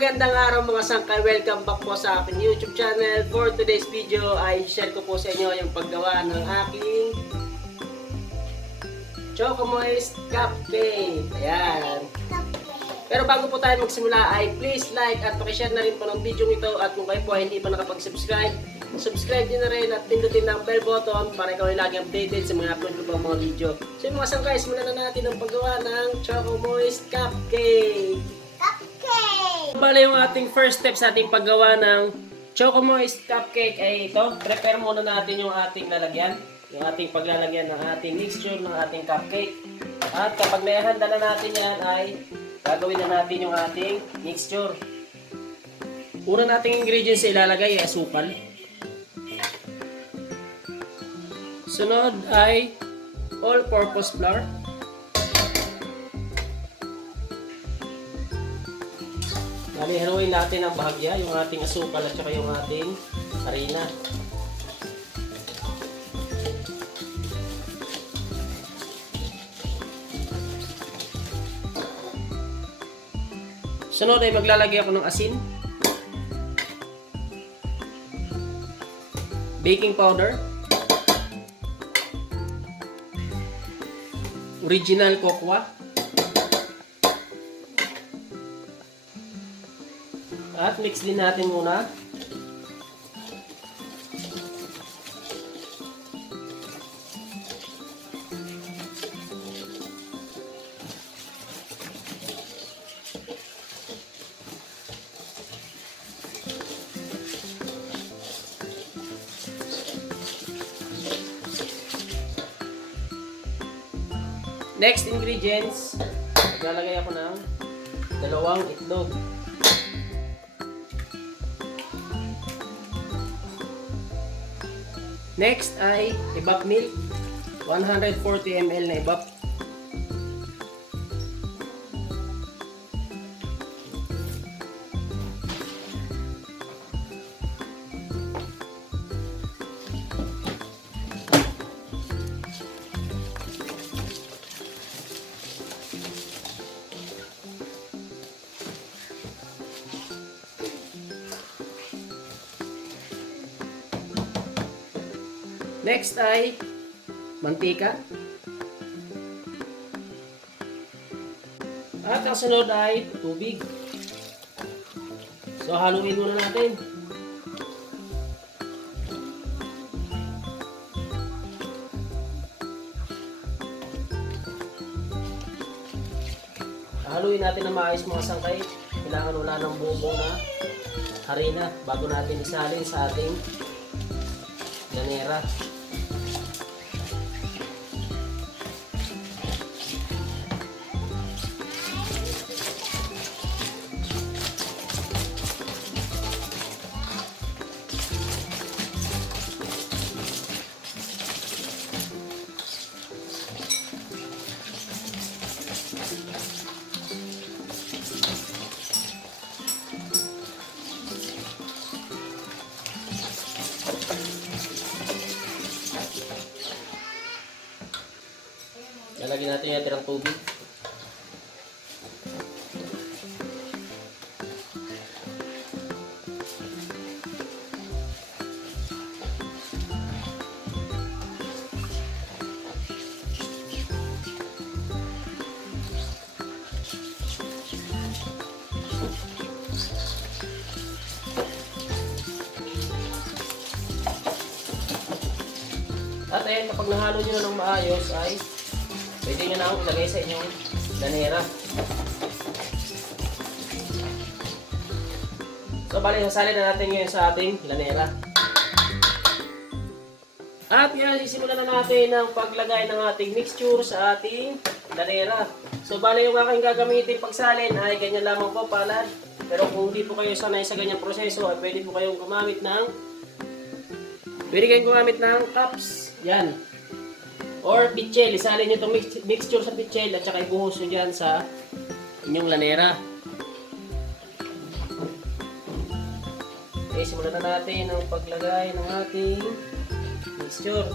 Magandang araw mga sangkay. Welcome back po sa aking YouTube channel. For today's video ay share ko po sa inyo yung paggawa ng aking Choco Moist Cupcake. Ayan. Pero bago po tayo magsimula ay please like at pakishare na rin po ng video ito. At kung kayo po ay hindi pa nakapag-subscribe, subscribe nyo na rin at pindutin ang bell button para ikaw ay lagi updated sa mga upload ko pang mga video. So yung mga sangkay, simulan na natin ang paggawa ng Choco Moist Cupcake. Bale yung ating first step sa ating paggawa ng Choco Moist Cupcake ay ito. Prepare muna natin yung ating lalagyan. Yung ating paglalagyan ng ating mixture ng ating cupcake. At kapag naihanda na natin yan ay gagawin na natin yung ating mixture. Una nating ingredients na ilalagay ay asukal. Sunod ay all-purpose flour. Haluin natin ang bahagya, yung ating asukal at saka yung ating harina. Sunod ay maglalagay ako ng asin, baking powder, original cocoa, at mix din natin muna. Next ingredients, maglalagay ako ng 2 itlog. Next ay evap milk, 140 ml na evap. Next ay mantika. At ang sunod ay tubig. So haluin muna natin. Haluin natin na maayos mga sangkay. Kailangan wala ng buo na harina bago natin isalin sa ating ganera. Lalagyan natin yung tirang tubig. At ayan, kapag nahalo nyo na ng maayos ay pwede nyo na akong ilagay sa inyong lanera. So bali, sasalin na natin ngayon sa ating lanera. At yan, sisimulan na natin ang paglagay ng ating mixture sa ating lanera. So bali, yung aking gagamitin pagsalin ay ganyan lamang po palad. Pero kung hindi po kayo sanay sa ganyang proseso, ay pwede po kayong gumamit ng cups. Yan. Or pitchel, isalin nyo itong mixture sa pitchel at saka ibuhos nyo dyan sa inyong lanera. Okay, simulan na natin ang paglagay ng ating mixture.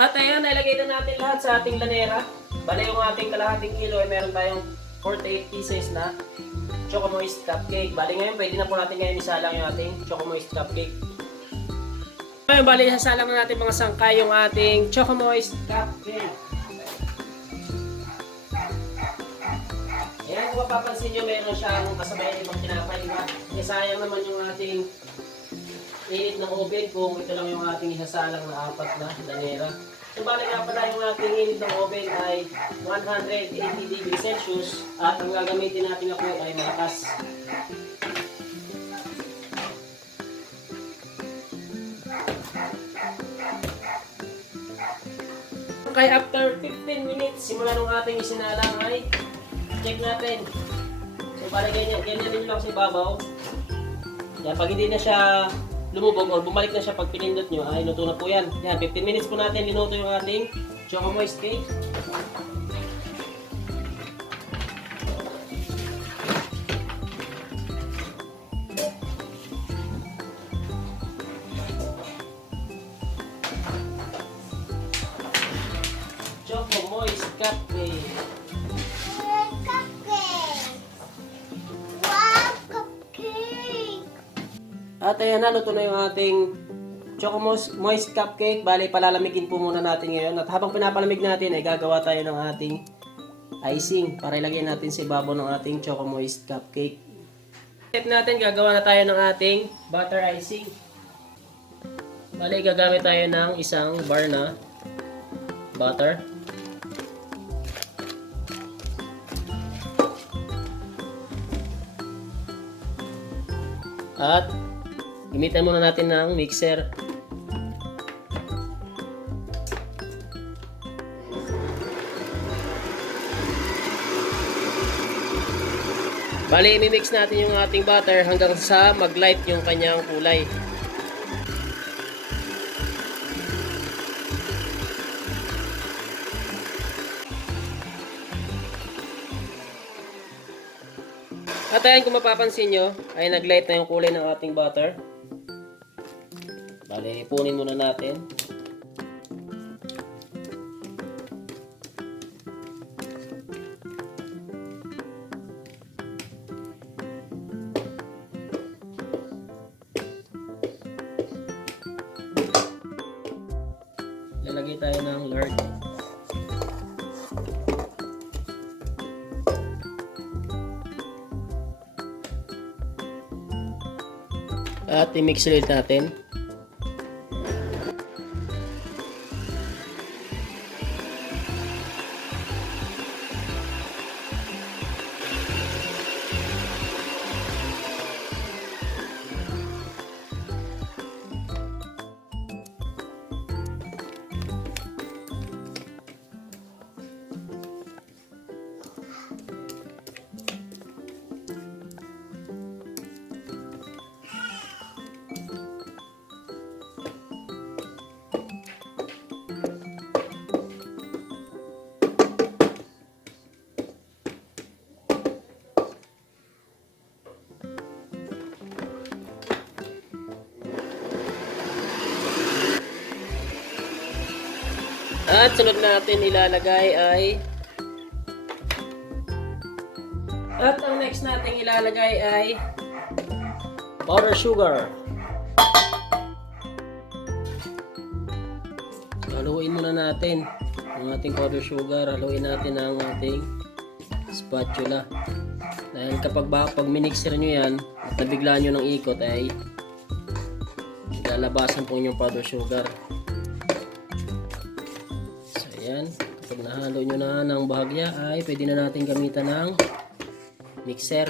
At ayan, nalagay na natin lahat sa ating lanera. Bale yung ating kalahating kilo ay meron tayong 48 pieces na Choco Moist Cupcake. Bale ngayon, pwede na po natin ngayon isalang yung ating Choco Moist Cupcake. Ngayon, bale isasalang na natin mga sangkay yung ating Choco Moist Cupcake. Ayan, kung mapapansin nyo, meron siyang kasabay ibang tinapay, diba? Kasi sayang naman yung ating init ng oven kung ito lang yung ating isasalang na 4 na lanera. So, bale nga pala yung ating init ng oven ay 180 degrees Celsius at ang gagamitin natin ako ay malakas. Okay, after 15 minutes, simula nung ating isinalang ay check natin. So, bale ganyan din lang sa ibabaw. Yan, pag hindi na siya lumubog or bumalik na siya pag pinindot nyo, ay luto na po yan. Yan, 15 minutes po natin linuto yung ating Choco Moist Cake. Choco Moist Cupcake. At ayan na, luto na yung ating Choco Moist Cupcake. Bale, palalamigin po muna natin ngayon. At habang pinapalamig natin, ay gagawa tayo ng ating icing para ilagay natin sa ibabaw ng ating Choco Moist Cupcake. Step natin, gagawa na tayo ng ating butter icing. Bale, gagamit tayo ng isang bar na butter. At gamitan muna natin ng mixer. Bali, i-mix natin yung ating butter hanggang sa mag-light yung kanyang kulay. At ayan, kung mapapansin nyo, ay nag-light na yung kulay ng ating butter. Bale, ipunin muna natin. Lalagay tayo ng lard. At i-mix ulit natin. At sunod natin ilalagay ay ang next nating ilalagay ay powder sugar. So, haluin muna natin ang ating powder sugar. Haluin natin ang ating spatula. Dahil pag minixer nyo yan at nabigla nyo ng ikot ay lalabasan po yung powder sugar. Ayan, kapag nahalo nyo na ng bahagya ay pwede na natin gamitan ng mixer.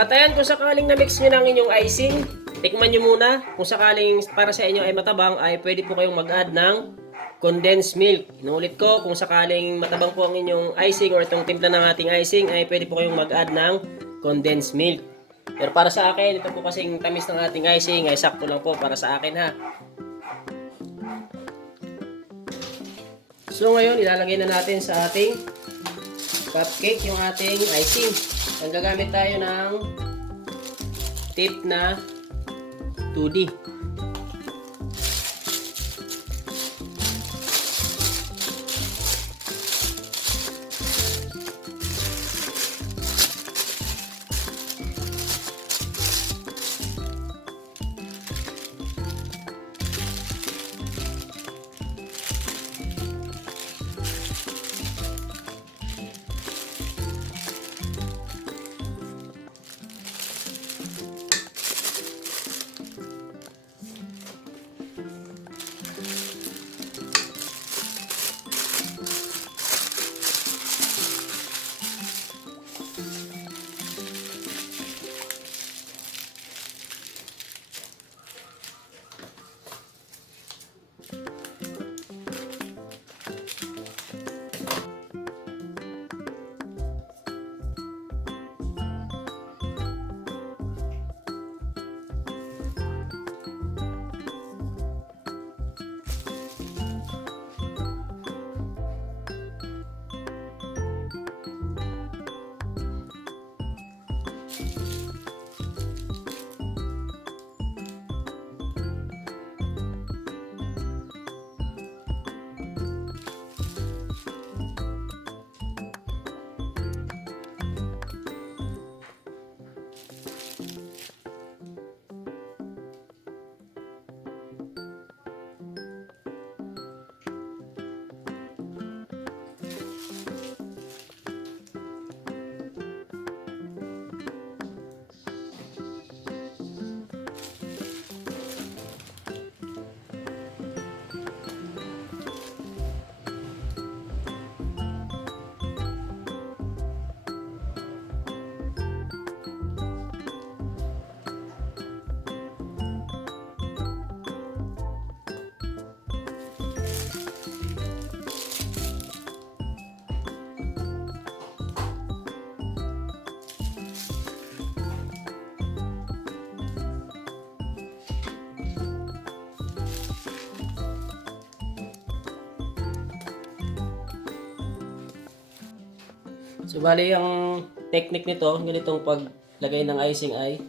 At ayan, kung sakaling na-mix nyo ng inyong icing, tikman nyo muna. Kung sakaling para sa inyo ay matabang, ay pwede po kayong mag-add ng condensed milk. Inuulit ko, kung sakaling matabang po ang inyong icing or itong timpla ng ating icing, ay pwede po kayong mag-add ng condensed milk. Pero para sa akin, ito po kasing tamis ng ating icing ay sakto lang po para sa akin ha. So ngayon, ilalagay na natin sa ating cupcake yung ating icing. Ang gagamit tayo ng tape na 2D. So, bali ang technique nito, ganitong paglagay ng icing ay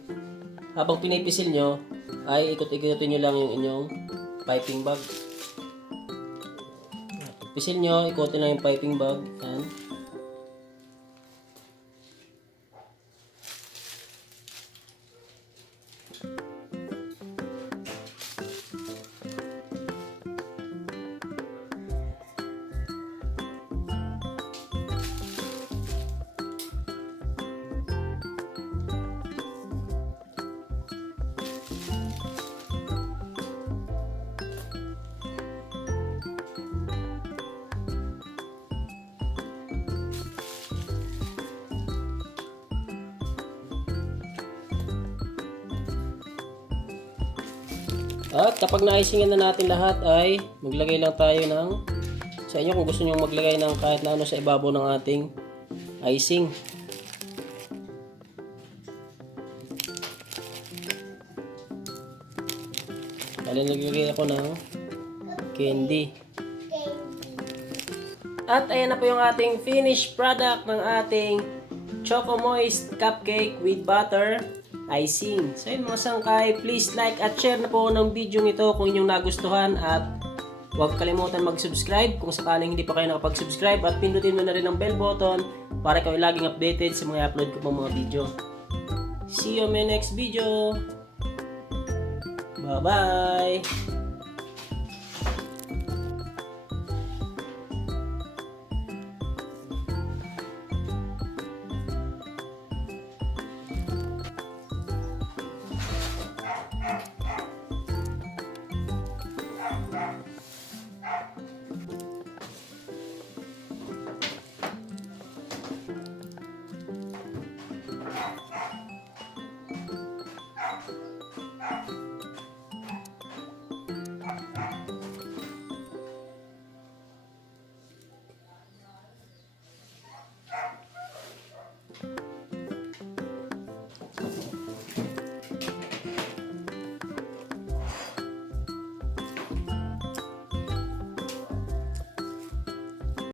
habang pinipisil nyo, ay ikot-ikotin nyo lang yung inyong piping bag. Pisil nyo, ikotin lang yung piping bag. Yan. At kapag na-icingan na natin lahat ay maglagay lang tayo ng, sa inyo kung gusto nyo maglagay ng kahit na ano sa ibabaw ng ating icing. Bali naglagay ako ng candy. At ayan na po yung ating finished product ng ating Choco Moist Cupcake with Butter Icing. So yun mga sangkay, please like at share na po ng video ito kung inyong nagustuhan at huwag kalimutan mag-subscribe kung sakaling hindi pa kayo nakapag-subscribe at pindutin mo na rin ang bell button para kayo laging updated sa mga upload ko pang mga video. See you in my next video. Bye bye!